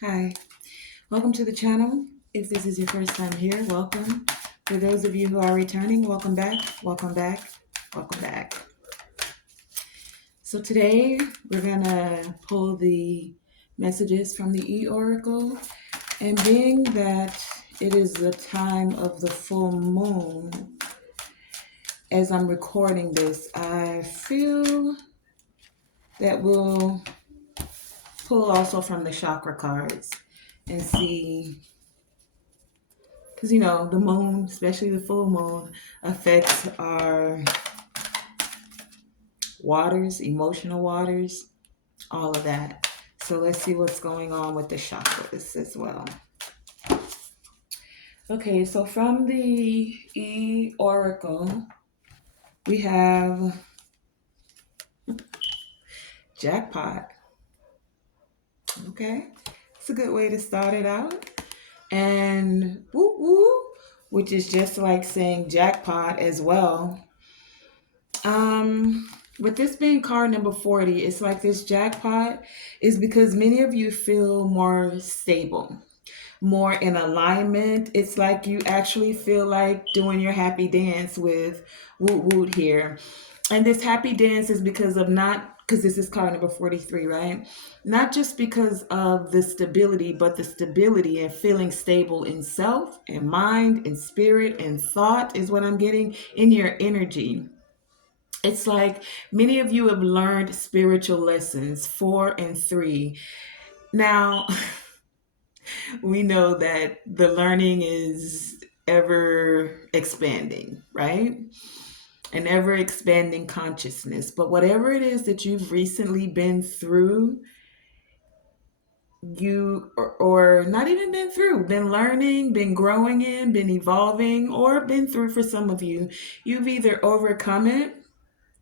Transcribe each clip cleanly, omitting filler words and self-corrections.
Hi, welcome to the channel. If this is your first time here, welcome. For those of you who are returning, welcome back, welcome back, welcome back. So today we're gonna pull the messages from the E-Oracle, and being that it is the time of the full moon, as I'm recording this, I feel that we'll pull also from the chakra cards and see. Because, the moon, especially the full moon, affects our waters, emotional waters, all of that. So let's see what's going on with the chakras as well. Okay, so from the E Oracle, we have Jackpot. Okay, it's a good way to start it out. And woo woo, which is just like saying jackpot as well. With this being card number 40, it's like this jackpot is because many of you feel more stable, more in alignment. It's like you actually feel like doing your happy dance with woot woot here. And this happy dance is because of not, because this is card number 43, right? Not just because of the stability, but the stability and feeling stable in self and mind and spirit and thought is what I'm getting in your energy. It's like many of you have learned spiritual lessons 4 and 3. Now, we know that the learning is ever expanding, right? An ever expanding consciousness. But whatever it is that you've recently been through, or not even been through, been learning, been growing in, been evolving, or been through for some of you, you've either overcome it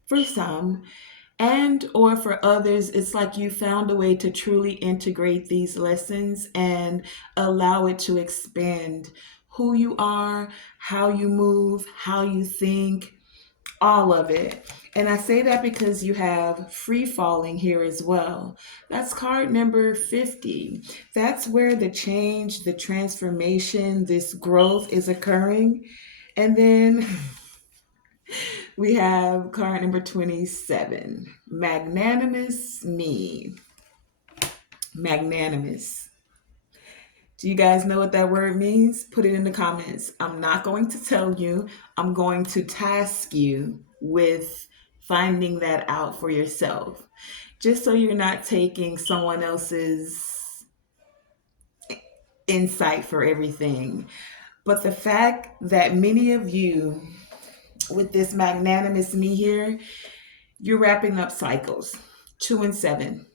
for some, and or for others, it's like you found a way to truly integrate these lessons and allow it to expand who you are, how you move, how you think, all of it. And I say that because you have free falling here as well. That's card number 50. That's where the change, the transformation, this growth is occurring. And then we have card number 27, magnanimous me. Magnanimous. Do you guys know what that word means? Put it in the comments. I'm not going to tell you. I'm going to task you with finding that out for yourself. Just so you're not taking someone else's insight for everything. But the fact that many of you, with this magnanimous me here, you're wrapping up cycles 2 and 7.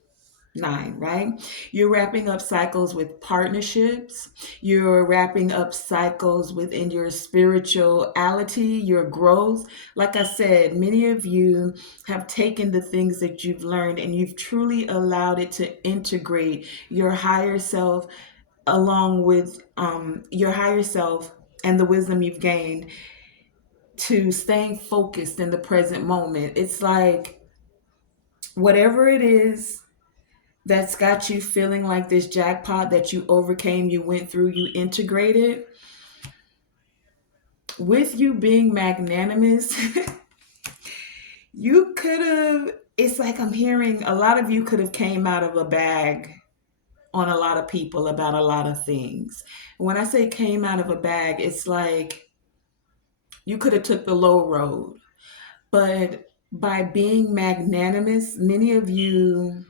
9, right? You're wrapping up cycles with partnerships. You're wrapping up cycles within your spirituality, your growth. Like I said, many of you have taken the things that you've learned and you've truly allowed it to integrate your higher self along with your higher self and the wisdom you've gained to staying focused in the present moment. It's like whatever it is that's got you feeling like this jackpot that you overcame, you went through, you integrated, with you being magnanimous, you could have, it's like I'm hearing a lot of you could have came out of a bag on a lot of people about a lot of things. When I say came out of a bag, it's like you could have took the low road. But by being magnanimous, many of you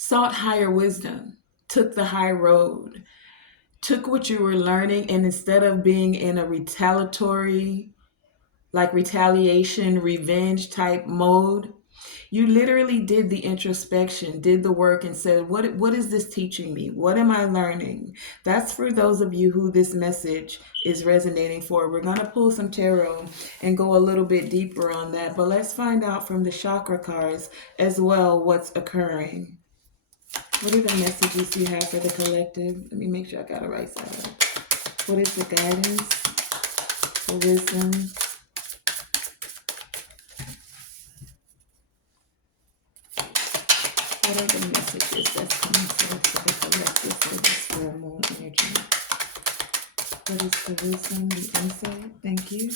sought higher wisdom, took the high road, took what you were learning, and instead of being in a retaliatory, like retaliation, revenge type mode, you literally did the introspection, did the work, and said, what is this teaching me? What am I learning? That's for those of you who this message is resonating for. We're going to pull some tarot and go a little bit deeper on that. But let's find out from the chakra cards as well what's occurring. What are the messages you have for the collective? Let me make sure I got it right side up. What is the guidance, the wisdom? What are the messages that's coming through for the collective for this full moon energy? What is the wisdom, the insight? Thank you.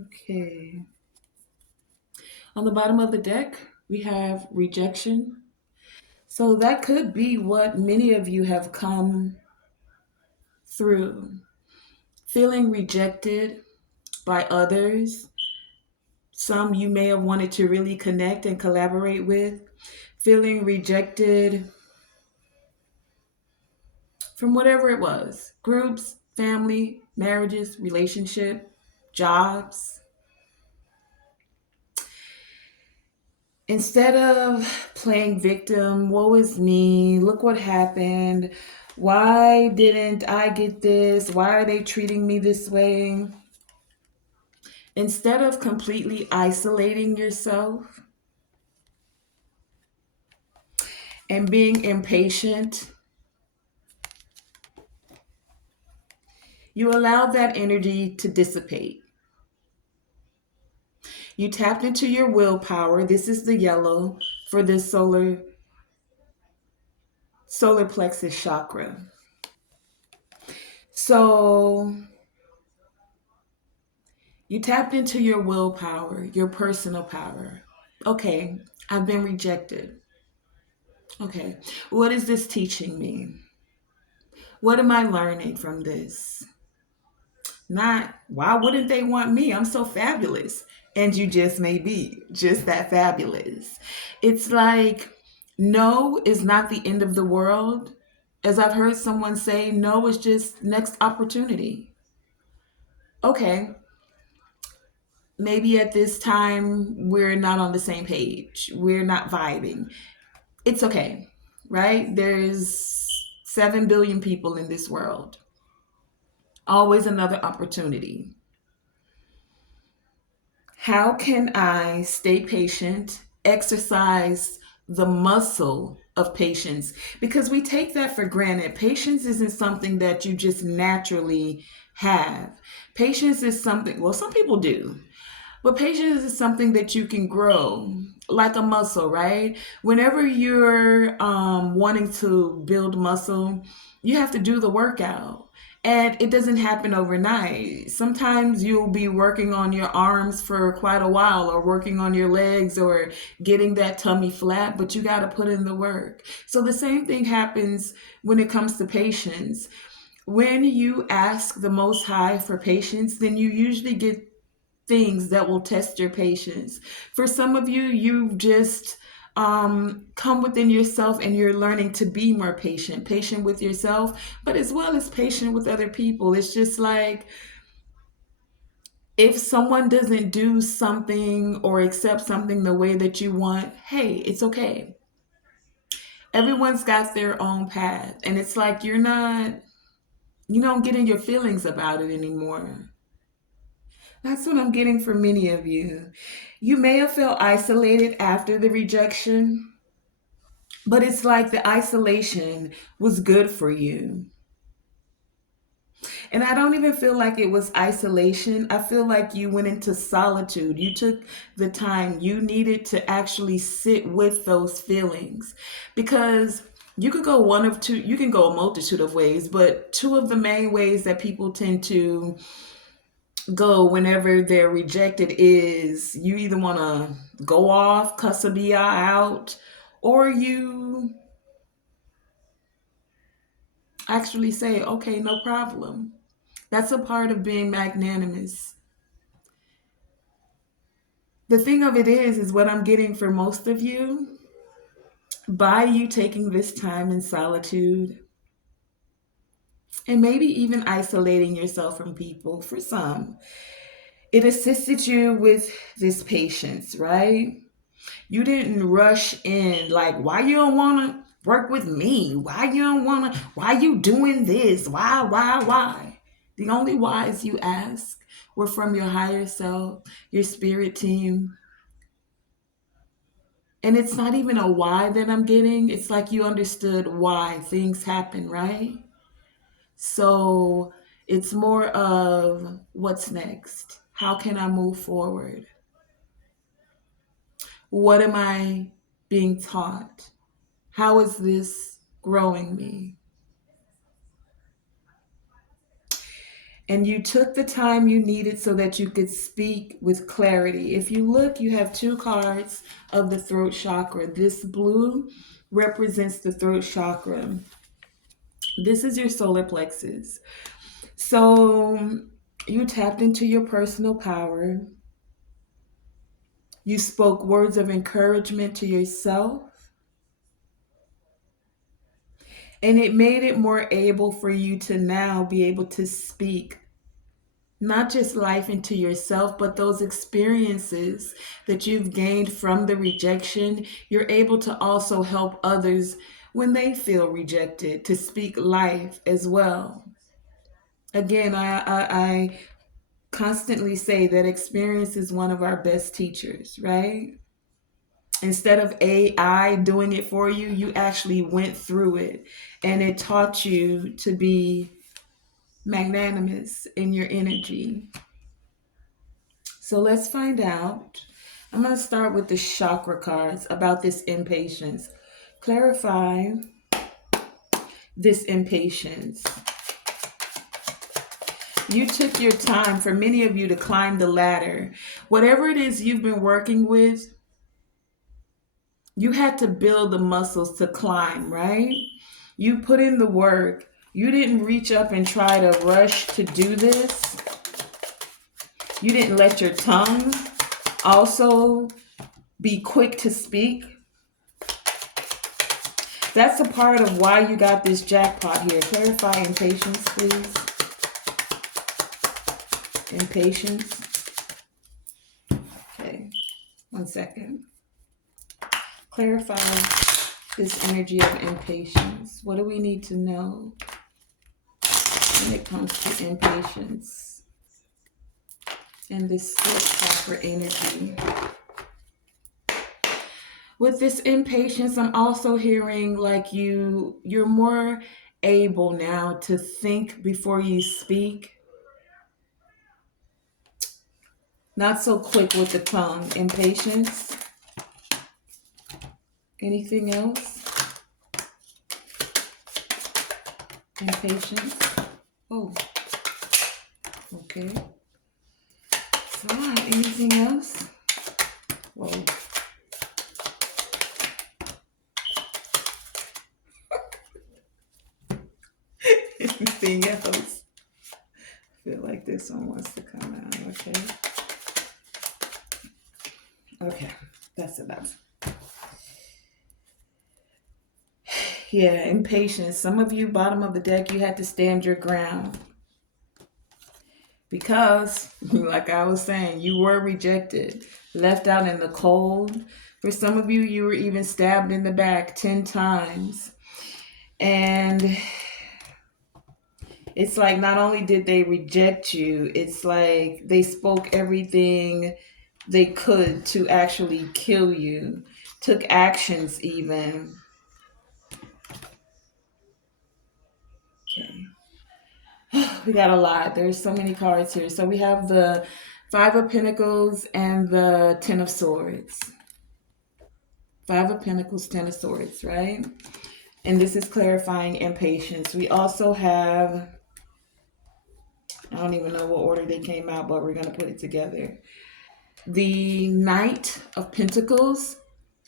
Okay. On the bottom of the deck, we have rejection. So that could be what many of you have come through. Feeling rejected by others. Some you may have wanted to really connect and collaborate with. Feeling rejected from whatever it was, groups, family, marriages, relationship, jobs. Instead of playing victim, woe is me, look what happened, why didn't I get this, why are they treating me this way? Instead of completely isolating yourself and being impatient, you allow that energy to dissipate. You tapped into your willpower. This is the yellow for this solar plexus chakra. So you tapped into your willpower, your personal power. Okay, I've been rejected. Okay, what is this teaching me? What am I learning from this? Not, why wouldn't they want me? I'm so fabulous. And you just may be just that fabulous. It's like, no is not the end of the world. As I've heard someone say, no is just next opportunity. Okay, maybe at this time we're not on the same page. We're not vibing. It's okay, right? There's 7 billion people in this world. Always another opportunity. How can I stay patient, exercise the muscle of patience? Because we take that for granted. Patience isn't something that you just naturally have. Patience is something, well, some people do. But patience is something that you can grow like a muscle, right? Whenever you're wanting to build muscle, you have to do the workout. And it doesn't happen overnight. Sometimes you'll be working on your arms for quite a while, or working on your legs, or getting that tummy flat, but you got to put in the work. So the same thing happens when it comes to patience. When you ask the Most High for patience, then you usually get things that will test your patience. For some of you, you've just come within yourself and you're learning to be more patient, patient with yourself, but as well as patient with other people. It's just like, if someone doesn't do something or accept something the way that you want, hey, it's okay. Everyone's got their own path. And it's like, you don't get in your feelings about it anymore. That's what I'm getting from many of you. You may have felt isolated after the rejection, but it's like the isolation was good for you. And I don't even feel like it was isolation. I feel like you went into solitude. You took the time you needed to actually sit with those feelings. Because you could go one of two, you can go a multitude of ways, but two of the main ways that people tend to go whenever they're rejected is you either want to go off, cuss a BI out, or you actually say, okay, no problem. That's a part of being magnanimous. The thing of it is what I'm getting for most of you, by you taking this time in solitude and maybe even isolating yourself from people for some, it assisted you with this patience, right? You didn't rush in like, why you don't want to work with me? Why you don't want to, why you doing this? Why? The only whys you asked were from your higher self, your spirit team. And it's not even a why that I'm getting. It's like you understood why things happen, right? So it's more of what's next? How can I move forward? What am I? being taught? How is this growing me? And you took the time you needed so that you could speak with clarity. If you look, you have two cards of the throat chakra. This blue represents the throat chakra. This is your solar plexus. So you tapped into your personal power. You spoke words of encouragement to yourself. And it made it more able for you to now be able to speak not just life into yourself, but those experiences that you've gained from the rejection. You're able to also help others when they feel rejected, to speak life as well. Again, I constantly say that experience is one of our best teachers, right? Instead of AI doing it for you, you actually went through it and it taught you to be magnanimous in your energy. So let's find out. I'm going to start with the chakra cards about this impatience. Clarify this impatience. You took your time, for many of you, to climb the ladder. Whatever it is you've been working with, you had to build the muscles to climb, right? You put in the work. You didn't reach up and try to rush to do this. You didn't let your tongue also be quick to speak. That's a part of why you got this jackpot here. Clarify impatience, please. Impatience. Okay, 1 second. Clarify this energy of impatience. What do we need to know when it comes to impatience and this split chakra energy? With this impatience, I'm also hearing like you're more able now to think before you speak. Not so quick with the tongue. Impatience. Anything else? Impatience. Oh, okay. Fine. Anything else? Whoa. Anything else? I feel like this one wants to come out. Okay. Okay. That's enough. Yeah, impatience. Some of you, bottom of the deck, you had to stand your ground. Because, like I was saying, you were rejected, left out in the cold. For some of you, you were even stabbed in the back 10 times. And it's like not only did they reject you, it's like they spoke everything they could to actually kill you, took actions even. Okay. We got a lot. There's so many cards here. So we have the Five of Pentacles and the Ten of Swords. Five of Pentacles, Ten of Swords, right? And this is clarifying impatience. We also have, I don't even know what order they came out, but we're going to put it together. The Knight of Pentacles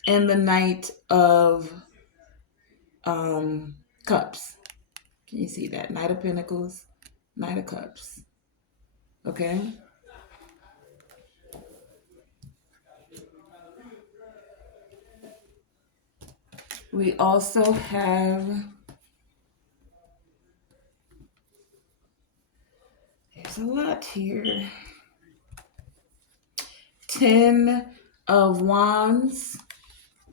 and the Knight of Cups. Can you see that? Knight of Pentacles, Knight of Cups. Okay? We also have, there's a lot here. 10 of Wands,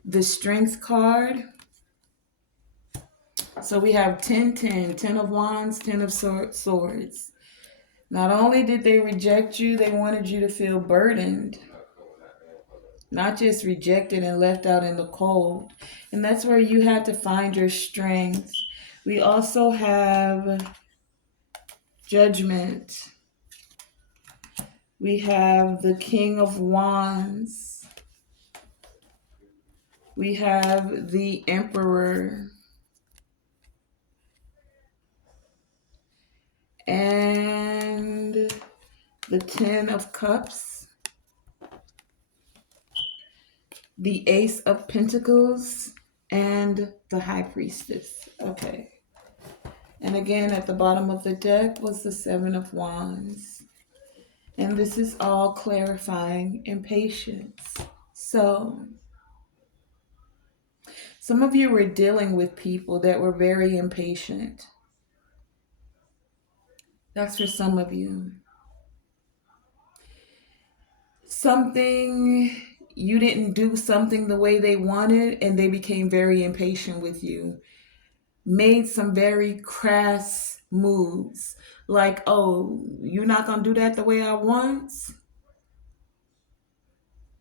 the Strength card. So we have 10, 10, 10 of Wands, 10 of Swords. Not only did they reject you, they wanted you to feel burdened. Not just rejected and left out in the cold. And that's where you had to find your strength. We also have Judgment. We have the King of Wands. We have the Emperor and the Ten of Cups, the Ace of Pentacles, and the High Priestess. Okay. And again, at the bottom of the deck was the Seven of Wands. And this is all clarifying impatience. So, some of you were dealing with people that were very impatient. That's for some of you. Something, you didn't do something the way they wanted, and they became very impatient with you. Made some very crass moves. Like, oh, you're not going to do that the way I want?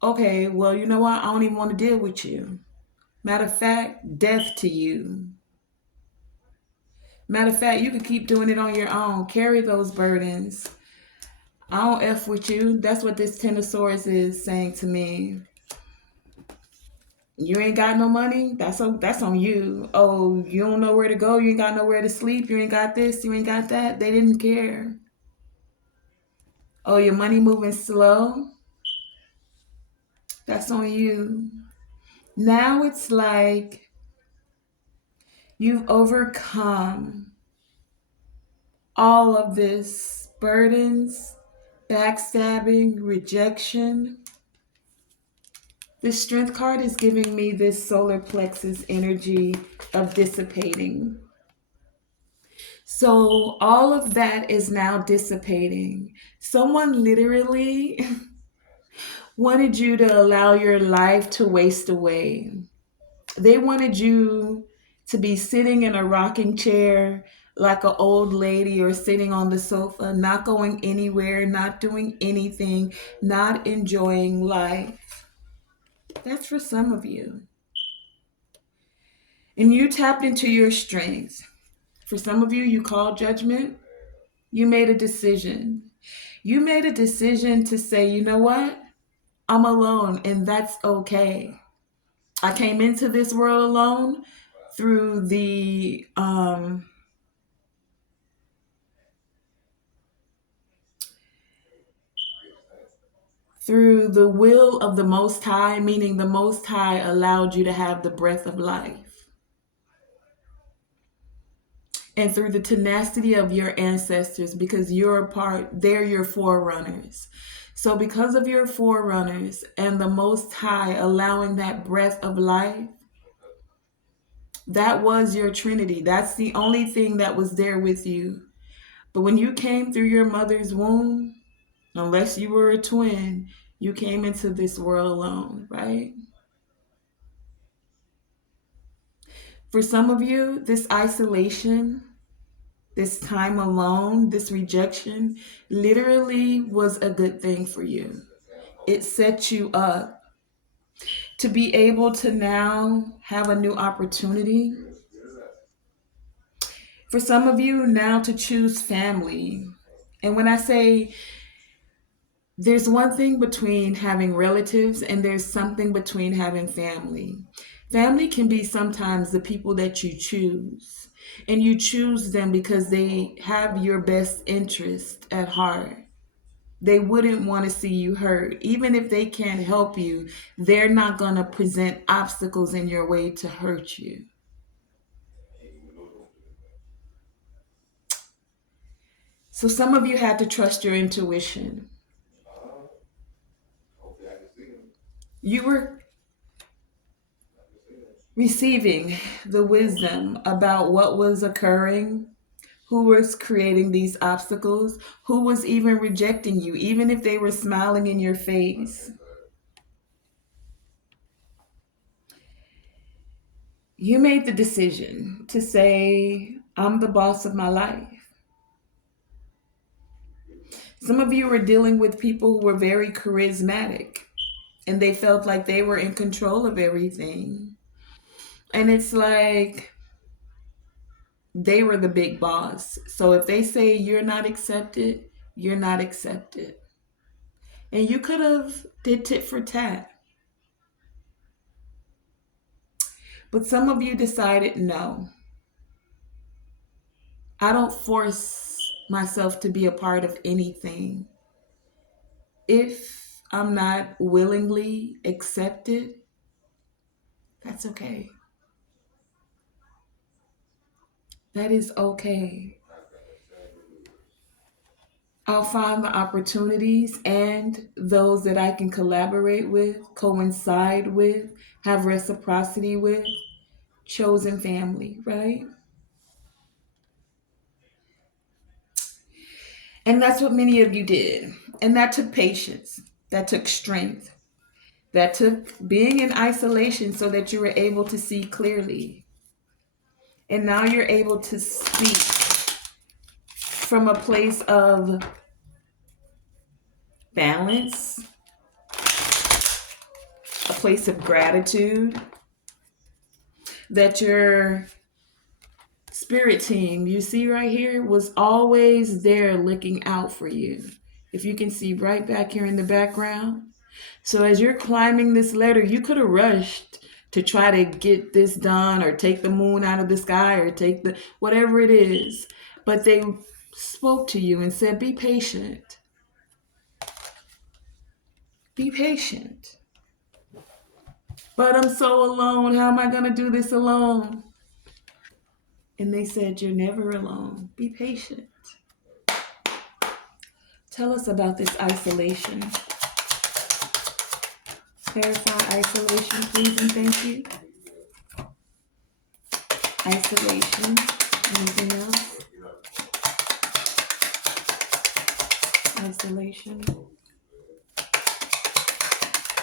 Okay, well, you know what? I don't even want to deal with you. Matter of fact, death to you. Matter of fact, you could keep doing it on your own. Carry those burdens. I don't F with you. That's what this Ten of Swords is saying to me. You ain't got no money? That's on you. Oh, you don't know where to go? You ain't got nowhere to sleep? You ain't got this? You ain't got that? They didn't care. Oh, your money moving slow? That's on you. Now it's like you've overcome all of this burdens, backstabbing, rejection. This Strength card is giving me this solar plexus energy of dissipating. So all of that is now dissipating. Someone literally wanted you to allow your life to waste away. They wanted you to be sitting in a rocking chair like an old lady, or sitting on the sofa, not going anywhere, not doing anything, not enjoying life. That's for some of you. And you tapped into your strengths. For some of you, you called judgment. You made a decision. You made a decision to say, you know what? I'm alone, and that's okay. I came into this world alone through the will of the Most High, meaning the Most High allowed you to have the breath of life. And through the tenacity of your ancestors, because they're your forerunners. So because of your forerunners and the Most High allowing that breath of life, that was your Trinity. That's the only thing that was there with you. But when you came through your mother's womb, unless you were a twin, you came into this world alone, right? For some of you, this isolation, this time alone, this rejection, literally was a good thing for you. It set you up to be able to now have a new opportunity. For some of you, now to choose family. And when I say there's one thing between having relatives and there's something between having family. Family can be sometimes the people that you choose. And you choose them because they have your best interest at heart. They wouldn't want to see you hurt. Even if they can't help you, they're not going to present obstacles in your way to hurt you. So some of you had to trust your intuition. You were receiving the wisdom about what was occurring, who was creating these obstacles, who was even rejecting you, even if they were smiling in your face. You made the decision to say, I'm the boss of my life. Some of you were dealing with people who were very charismatic and they felt like they were in control of everything. And it's like they were the big boss. So if they say you're not accepted, you're not accepted. And you could have did tit for tat. But some of you decided, no, I don't force myself to be a part of anything. If I'm not willingly accepted, that's okay. That is okay. I'll find the opportunities and those that I can collaborate with, coincide with, have reciprocity with, chosen family, right? And that's what many of you did. And that took patience, that took strength, that took being in isolation so that you were able to see clearly. And now you're able to speak from a place of balance, a place of gratitude, that your spirit team, you see right here, was always there looking out for you. If you can see right back here in the background. So as you're climbing this ladder, you could have rushed to try to get this done or take the moon out of the sky or take the whatever it is. But they spoke to you and said, be patient. Be patient. But I'm so alone. How am I going to do this alone? And they said, you're never alone. Be patient. Tell us about this isolation. Clarify isolation, please, and thank you. Isolation. Anything else? Isolation.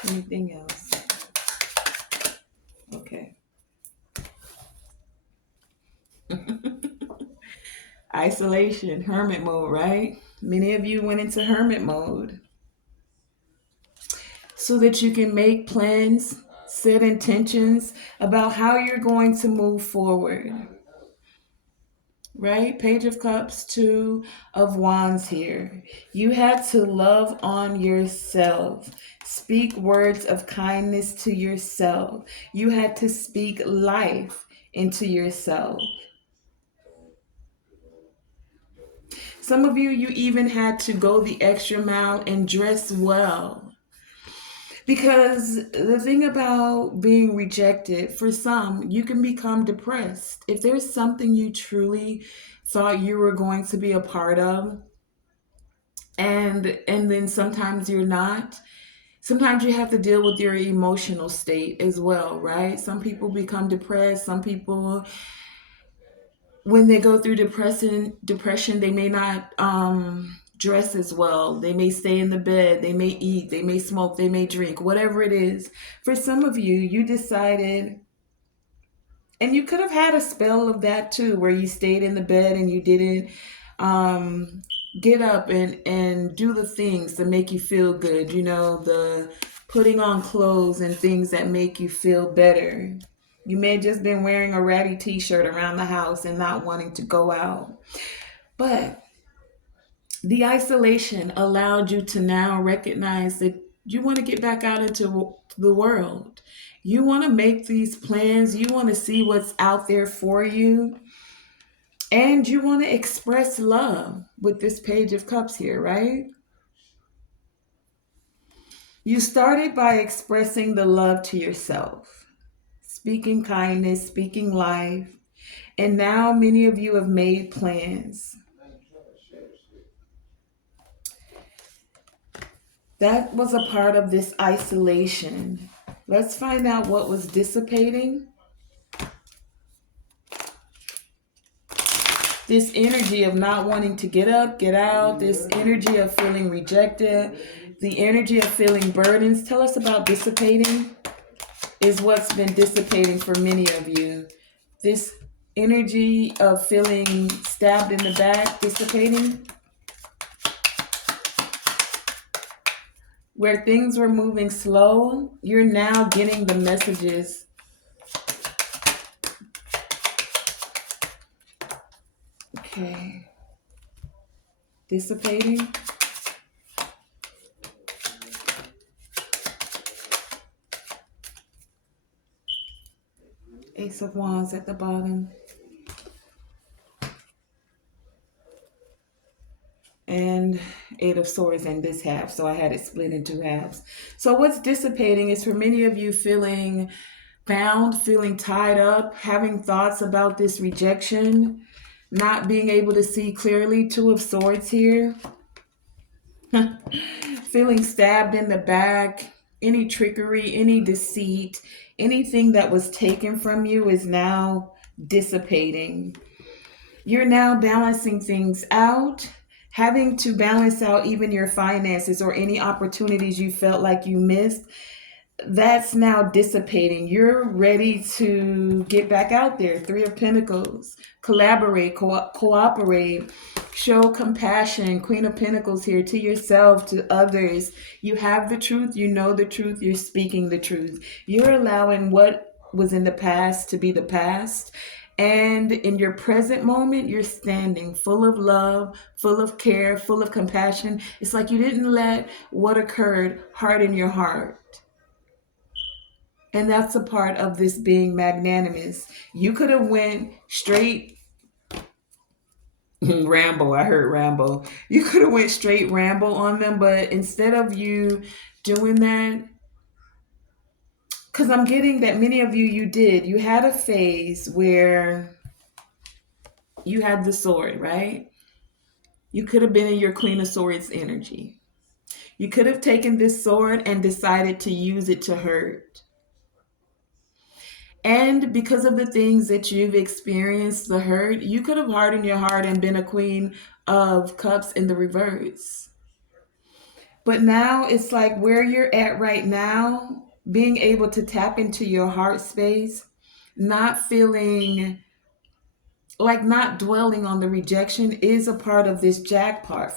Anything else? Okay. Isolation, hermit mode, right? Many of you went into hermit mode so that you can make plans, set intentions about how you're going to move forward. Right? Page of Cups, Two of Wands here. You had to love on yourself. Speak words of kindness to yourself. You had to speak life into yourself. Some of you, you even had to go the extra mile and dress well. Because the thing about being rejected, for some, you can become depressed. If there's something you truly thought you were going to be a part of, and then sometimes you're not, sometimes you have to deal with your emotional state as well, right? Some people become depressed. Some people, when they go through depression, they may not dress as well. They may stay in the bed. They may eat. They may smoke. They may drink. Whatever it is. For some of you, you decided, and you could have had a spell of that too, where you stayed in the bed and you didn't um, get up and do the things that make you feel good. You know, the putting on clothes and things that make you feel better. You may have just been wearing a ratty t-shirt around the house and not wanting to go out. But the isolation allowed you to now recognize that you want to get back out into the world. You want to make these plans. You want to see what's out there for you. And you want to express love with this Page of Cups here, right? You started by expressing the love to yourself, speaking kindness, speaking life. And now many of you have made plans. That was a part of this isolation. Let's find out what was dissipating. This energy of not wanting to get up, get out, this energy of feeling rejected, the energy of feeling burdens. Tell us about dissipating, is what's been dissipating for many of you. This energy of feeling stabbed in the back, dissipating. Where things were moving slow, you're now getting the messages. Okay. Dissipating. Ace of Wands at the bottom. And Eight of Swords in this half. So I had it split in two halves. So what's dissipating is for many of you feeling bound, feeling tied up, having thoughts about this rejection, not being able to see clearly. Two of Swords here. Feeling stabbed in the back, any trickery, any deceit, anything that was taken from you is now dissipating. You're now balancing things out, having to balance out even your finances or any opportunities you felt like you missed. That's now dissipating. You're ready to get back out there. Three of Pentacles. Collaborate, cooperate, show compassion. Queen of Pentacles here, to yourself, to others. You have the truth. You know the truth. You're speaking the truth. You're allowing what was in the past to be the past. And in your present moment, you're standing full of love, full of care, full of compassion. It's like you didn't let what occurred harden your heart. And that's a part of this being magnanimous. You could have went straight Rambo. I heard Rambo. You could have went straight Rambo on them, but instead of you doing that, because I'm getting that many of you did. You had a phase where you had the sword, right? You could have been in your Queen of Swords energy. You could have taken this sword and decided to use it to hurt. And because of the things that you've experienced, the hurt, you could have hardened your heart and been a Queen of Cups in the reverse. But now it's like where you're at right now, being able to tap into your heart space, not feeling like not dwelling on the rejection is a part of this jackpot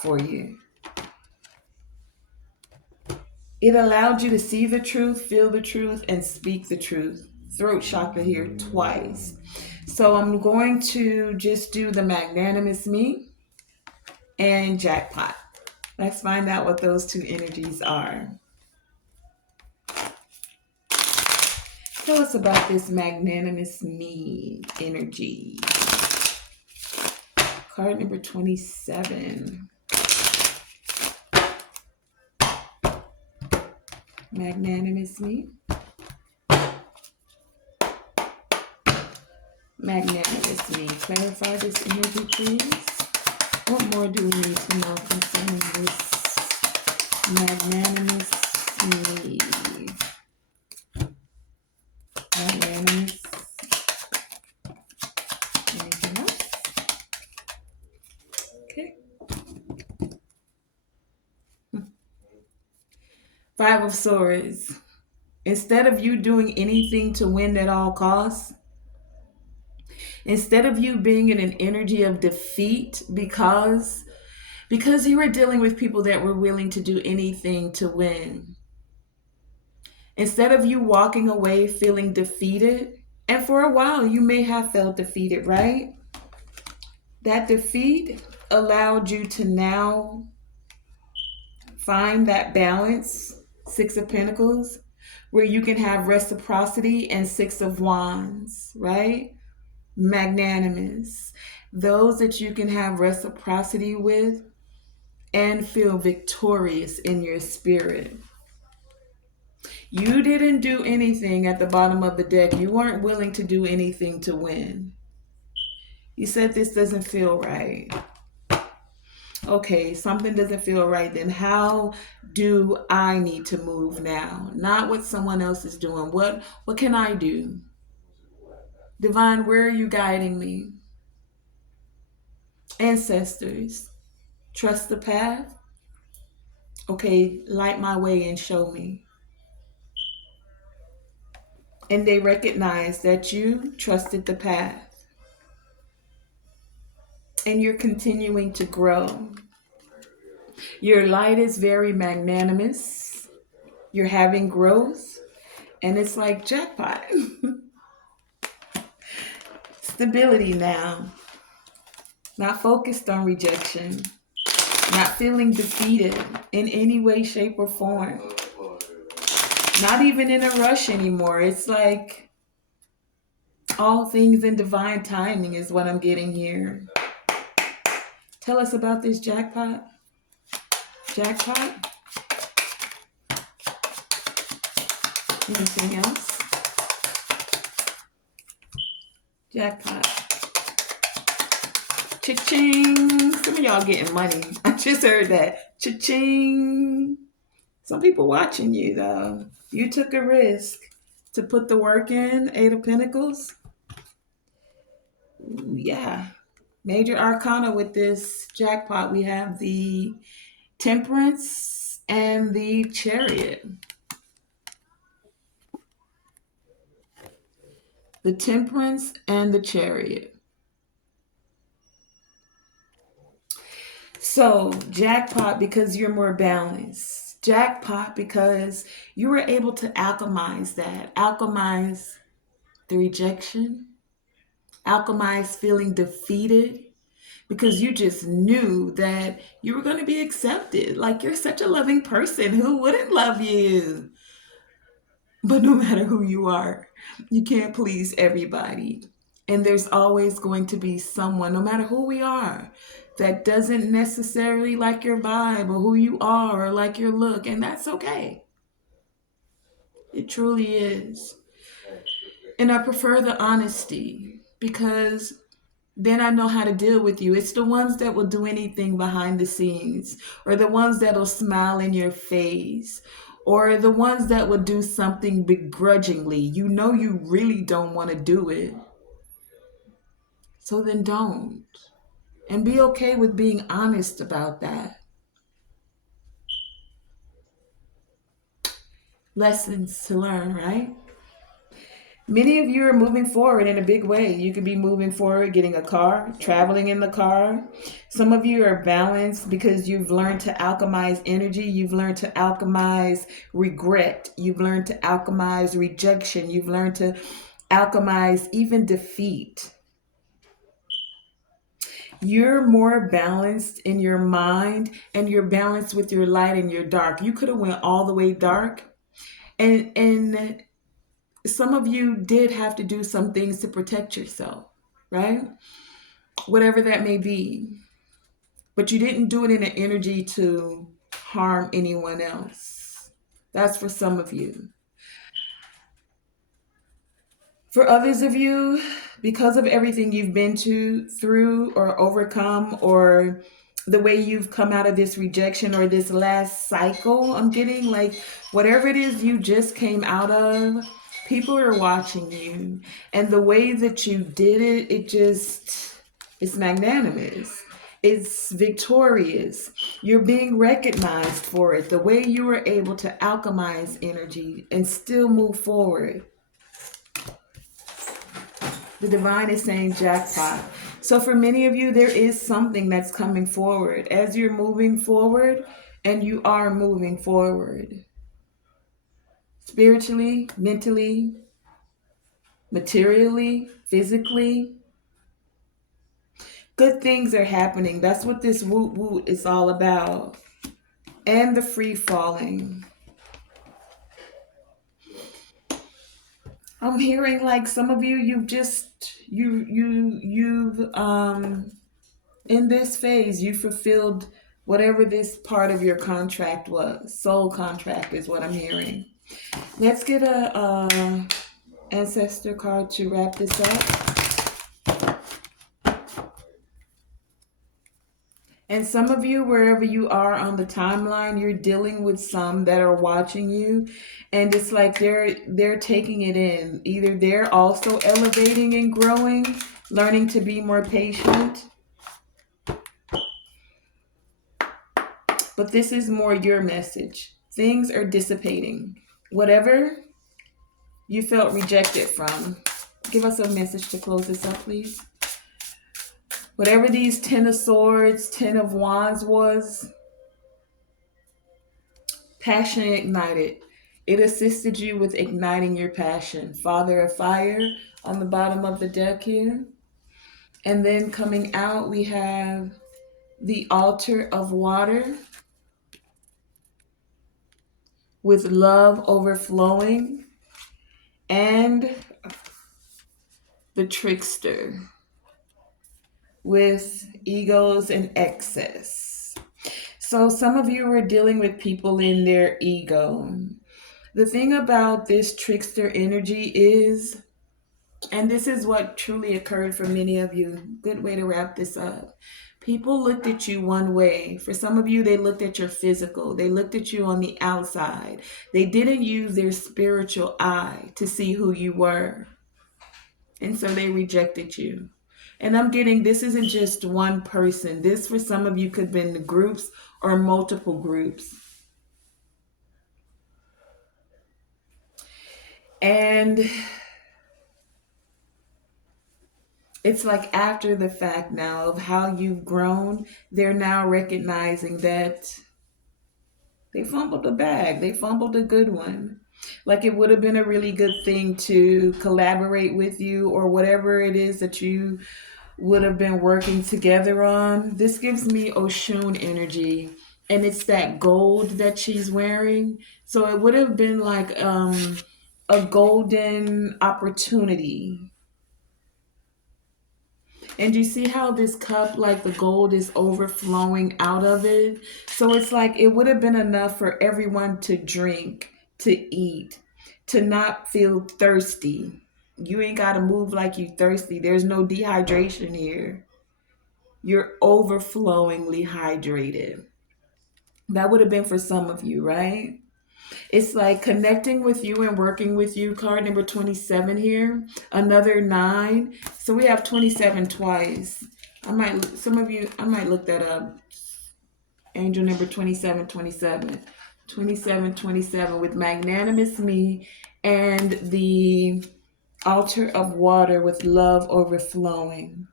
for you. It allowed you to see the truth, feel the truth, and speak the truth. Throat chakra here twice. So I'm going to just do the magnanimous me and jackpot. Let's find out what those two energies are. Tell us about this magnanimous me energy. Card number 27. Magnanimous me. Magnanimous me. Clarify this energy, please. What more do we need to know concerning this magnanimous me? Magnanimous. Anything else? Okay. Five of Swords. Instead of you doing anything to win at all costs, instead of you being in an energy of defeat because you were dealing with people that were willing to do anything to win, instead of you walking away feeling defeated, and for a while you may have felt defeated, right? That defeat allowed you to now find that balance, Six of Pentacles, where you can have reciprocity, and Six of Wands, right? Magnanimous. Those that you can have reciprocity with and feel victorious in your spirit. You didn't do anything at the bottom of the deck. You weren't willing to do anything to win. You said this doesn't feel right. Okay, something doesn't feel right. Then how do I need to move now? Not what someone else is doing. What can I do? Divine, where are you guiding me? Ancestors, trust the path. Okay, light my way and show me. And they recognize that you trusted the path. And you're continuing to grow. Your light is very magnanimous. You're having growth. And it's like jackpot. Stability now. Not focused on rejection. Not feeling defeated in any way, shape, or form. Not even in a rush anymore. It's like All things in divine timing is what I'm getting here. Tell us about this jackpot. Jackpot? Anything else? Jackpot. Cha-ching. Some of y'all getting money. I just heard that. Cha-ching. Some people watching you though. You took a risk to put the work in. Eight of Pentacles. Ooh, yeah. Major Arcana with this jackpot. We have the Temperance and the Chariot. The Temperance and the Chariot. So, jackpot because you're more balanced. Jackpot because you were able to alchemize that. Alchemize the rejection. Alchemize feeling defeated because you just knew that you were going to be accepted. Like, you're such a loving person. Who wouldn't love you? But no matter who you are, you can't please everybody. And there's always going to be someone, no matter who we are, that doesn't necessarily like your vibe or who you are or like your look. And that's okay. It truly is. And I prefer the honesty because then I know how to deal with you. It's the ones that will do anything behind the scenes, or the ones that'll smile in your face, or the ones that will do something begrudgingly. You know you really don't want to do it. So then don't. And be okay with being honest about that. Lessons to learn, right? Many of you are moving forward in a big way. You could be moving forward, getting a car, traveling in the car. Some of you are balanced because you've learned to alchemize energy. You've learned to alchemize regret. You've learned to alchemize rejection. You've learned to alchemize even defeat. You're more balanced in your mind, and you're balanced with your light and your dark. You could have went all the way dark, and some of you did have to do some things to protect yourself, right? Whatever that may be. But you didn't do it in an energy to harm anyone else. That's for some of you. For others of you, because of everything you've been through or overcome, or the way you've come out of this rejection or this last cycle, I'm getting like whatever it is you just came out of, people are watching you. And the way that you did it, it's magnanimous. It's victorious. You're being recognized for it. The way you were able to alchemize energy and still move forward. The divine is saying jackpot. So for many of you, there is something that's coming forward as you're moving forward, and you are moving forward. Spiritually, mentally, materially, physically. Good things are happening. That's what this woot woot is all about. And the free falling. I'm hearing like some of you, you've in this phase, you fulfilled whatever this part of your contract was. Soul contract is what I'm hearing. Let's get a ancestor card to wrap this up. And some of you, wherever you are on the timeline, you're dealing with some that are watching you, and it's like they're taking it in. Either they're also elevating and growing, learning to be more patient. But this is more your message. Things are dissipating. Whatever you felt rejected from, give us a message to close this up, please. Whatever these 10 of Swords, 10 of Wands was, passion ignited. It assisted you with igniting your passion. Father of Fire on the bottom of the deck here. And then coming out, we have the Altar of Water with love overflowing. And the trickster with egos and excess. So some of you were dealing with people in their ego. The thing about this trickster energy is, and this is what truly occurred for many of you, good way to wrap this up. People looked at you one way. For some of you, they looked at your physical. They looked at you on the outside. They didn't use their spiritual eye to see who you were. And so they rejected you. And I'm getting, this isn't just one person. This, for some of you, could have been groups or multiple groups. And it's like after the fact now of how you've grown, they're now recognizing that they fumbled the bag. They fumbled a good one. Like it would have been a really good thing to collaborate with you or whatever it is that you would have been working together on. This gives me Oshun energy, and it's that gold that she's wearing. So it would have been like a golden opportunity. And you see how this cup, like the gold is overflowing out of it? So it's like it would have been enough for everyone to drink, to eat, to not feel thirsty. You ain't got to move like you thirsty. There's no dehydration here. You're overflowingly hydrated. That would have been for some of you, right? It's like connecting with you and working with you. Card number 27 here. Another 9. So we have 27 twice. Some of you, I might look that up. Angel number 27, 27. 27, 27 with magnanimous me and the altar of water with love overflowing.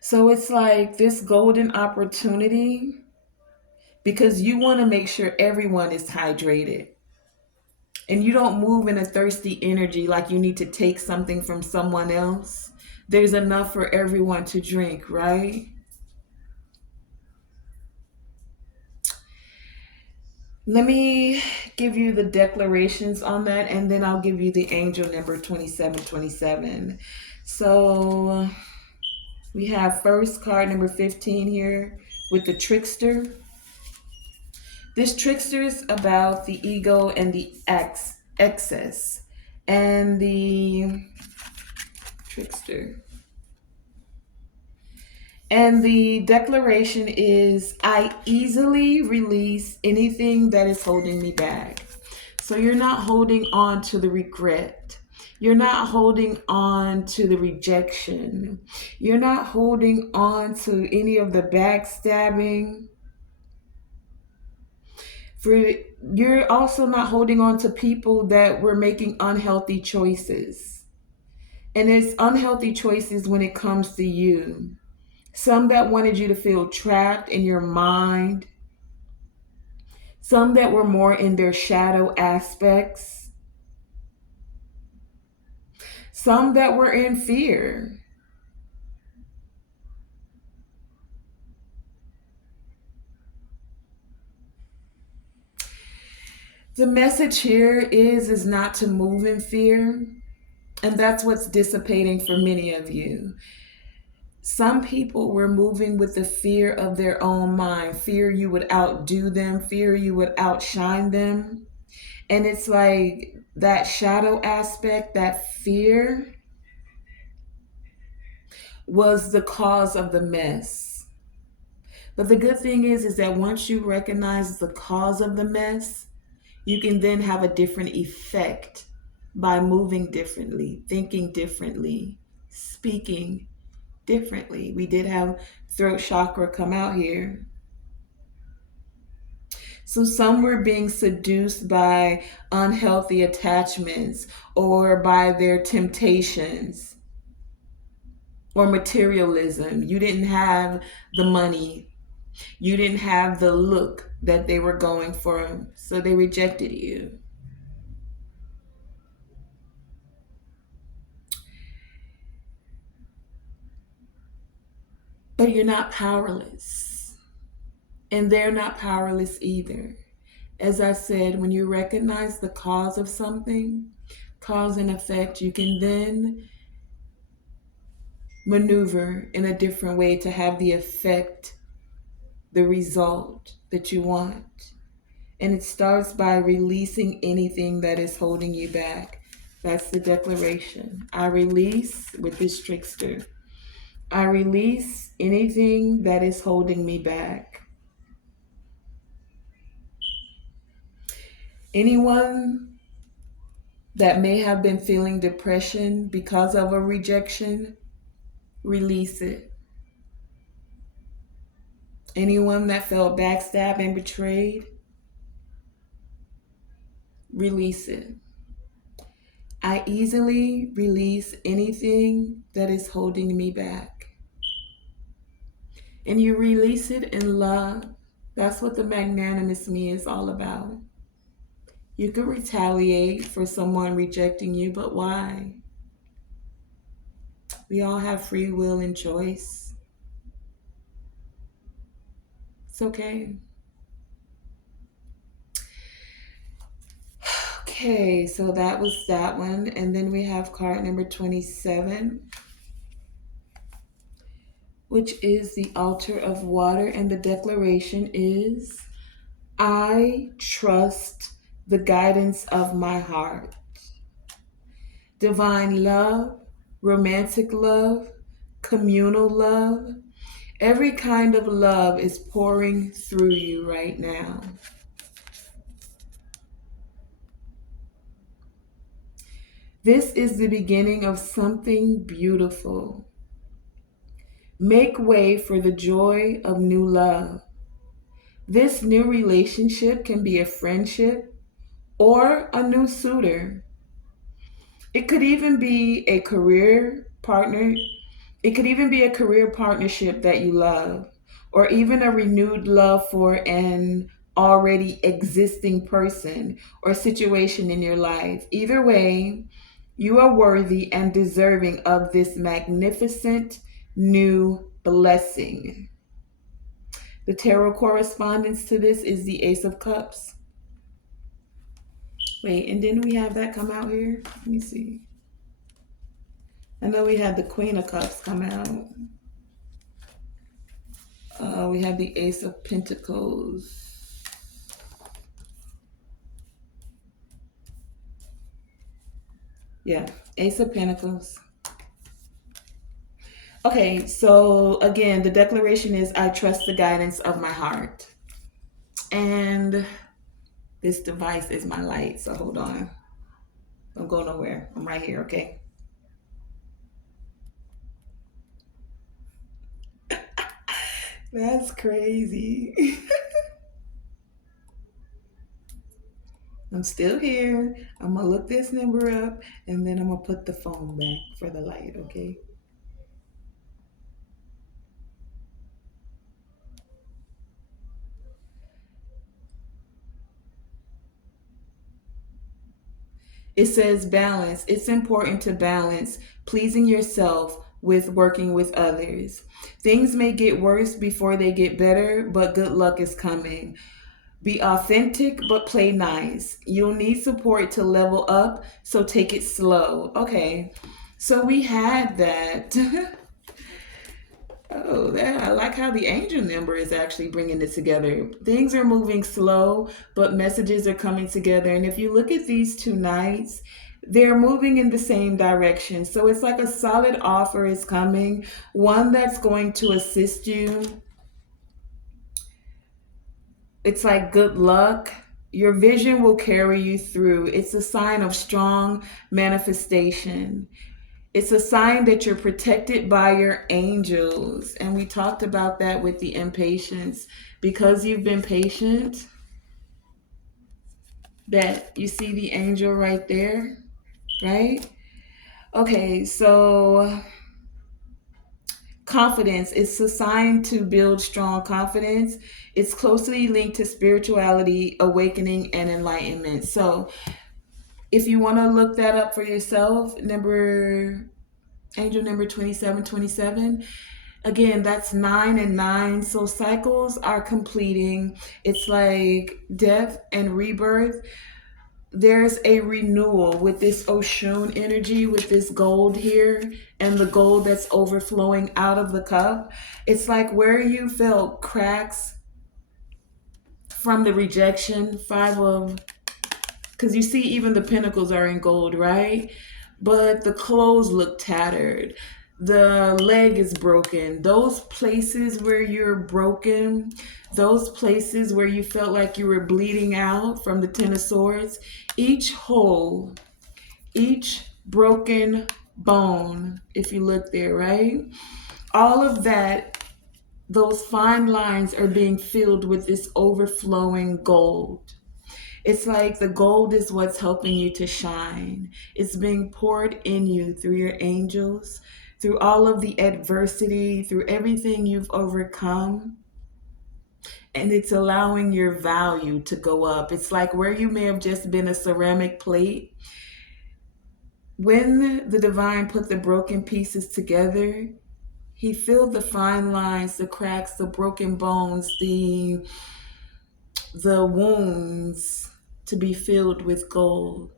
So it's like this golden opportunity because you want to make sure everyone is hydrated. And you don't move in a thirsty energy like you need to take something from someone else. There's enough for everyone to drink, right? Let me give you the declarations on that, and then I'll give you the angel number 2727. So we have first card number 15 here with the trickster. This trickster is about the ego and the excess. And the trickster. And the declaration is I easily release anything that is holding me back. So you're not holding on to the regret. You're not holding on to the rejection. You're not holding on to any of the backstabbing. You're also not holding on to people that were making unhealthy choices. And it's unhealthy choices when it comes to you. Some that wanted you to feel trapped in your mind. Some that were more in their shadow aspects. Some that were in fear. The message here is not to move in fear. And that's what's dissipating for many of you. Some people were moving with the fear of their own mind. Fear you would outdo them. Fear you would outshine them. And it's like that shadow aspect, that fear was the cause of the mess. But the good thing is that once you recognize the cause of the mess, you can then have a different effect by moving differently, thinking differently, speaking differently. We did have throat chakra come out here. So some were being seduced by unhealthy attachments or by their temptations or materialism. You didn't have the money. You didn't have the look that they were going for, so they rejected you. But you're not powerless. And they're not powerless either. As I said, when you recognize the cause of something, cause and effect, you can then maneuver in a different way to have the effect, the result that you want. And it starts by releasing anything that is holding you back. That's the declaration. I release with this trickster. I release anything that is holding me back. Anyone that may have been feeling depression because of a rejection, release it. Anyone that felt backstabbed and betrayed, release it. I easily release anything that is holding me back. And you release it in love. That's what the magnanimous me is all about. You could retaliate for someone rejecting you, but why? We all have free will and choice. It's okay. Okay, so that was that one. And then we have card number 27, which is the altar of water. And the declaration is, I trust the guidance of my heart. Divine love, romantic love, communal love, every kind of love is pouring through you right now. This is the beginning of something beautiful. Make way for the joy of new love. This new relationship can be a friendship or a new suitor. It could even be a career partner. It could even be a career partnership that you love, or even a renewed love for an already existing person or situation in your life. Either way, you are worthy and deserving of this magnificent new blessing. The tarot correspondence to this is the Ace of Cups. Wait, and didn't we have that come out here? Let me see. I know we had the Queen of Cups come out. We have the Ace of Pentacles. Yeah, Ace of Pentacles. Okay, so again, the declaration is, I trust the guidance of my heart. And this device is my light, so hold on. Don't go nowhere. I'm right here, okay? That's crazy. I'm still here. I'm going to look this number up, and then I'm going to put the phone back for the light, okay? It says balance. It's important to balance pleasing yourself with working with others. Things may get worse before they get better, but good luck is coming. Be authentic, but play nice. You'll need support to level up, so take it slow. Okay, so we had that. Oh, that I like how the angel number is actually bringing it together. Things are moving slow, but messages are coming together. And if you look at these two knights, they're moving in the same direction. So it's like a solid offer is coming, one that's going to assist you. It's like good luck. Your vision will carry you through. It's a sign of strong manifestation. It's a sign that you're protected by your angels. And we talked about that with the impatience. Because you've been patient, that you see the angel right there, right? Okay, so confidence. It's a sign to build strong confidence. It's closely linked to spirituality, awakening, and enlightenment. So if you want to look that up for yourself, angel number 2727, Again, that's 9 and 9. So cycles are completing. It's like death and rebirth. There's a renewal with this Oshun energy, with this gold here, and the gold that's overflowing out of the cup. It's like where you felt cracks from the rejection, five of, because you see, even the pinnacles are in gold, right? But the clothes look tattered. The leg is broken. Those places where you're broken, those places where you felt like you were bleeding out from the Ten of Swords, each hole, each broken bone, if you look there, right? All of that, those fine lines are being filled with this overflowing gold. It's like the gold is what's helping you to shine. It's being poured in you through your angels, through all of the adversity, through everything you've overcome. And it's allowing your value to go up. It's like where you may have just been a ceramic plate. When the divine put the broken pieces together, he filled the fine lines, the cracks, the broken bones, the wounds to be filled with gold.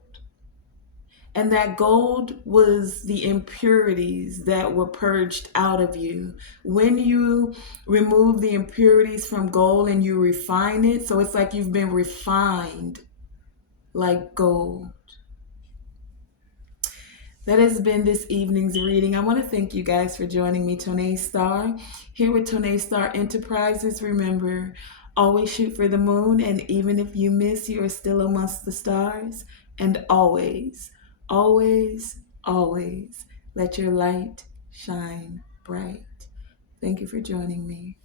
And that gold was the impurities that were purged out of you. When you remove the impurities from gold and you refine it, so it's like you've been refined like gold. That has been this evening's reading. I want to thank you guys for joining me, Tonae Star. Here with Tonae Star Enterprises, remember, always shoot for the moon, and even if you miss, you are still amongst the stars. And always, always, always let your light shine bright. Thank you for joining me.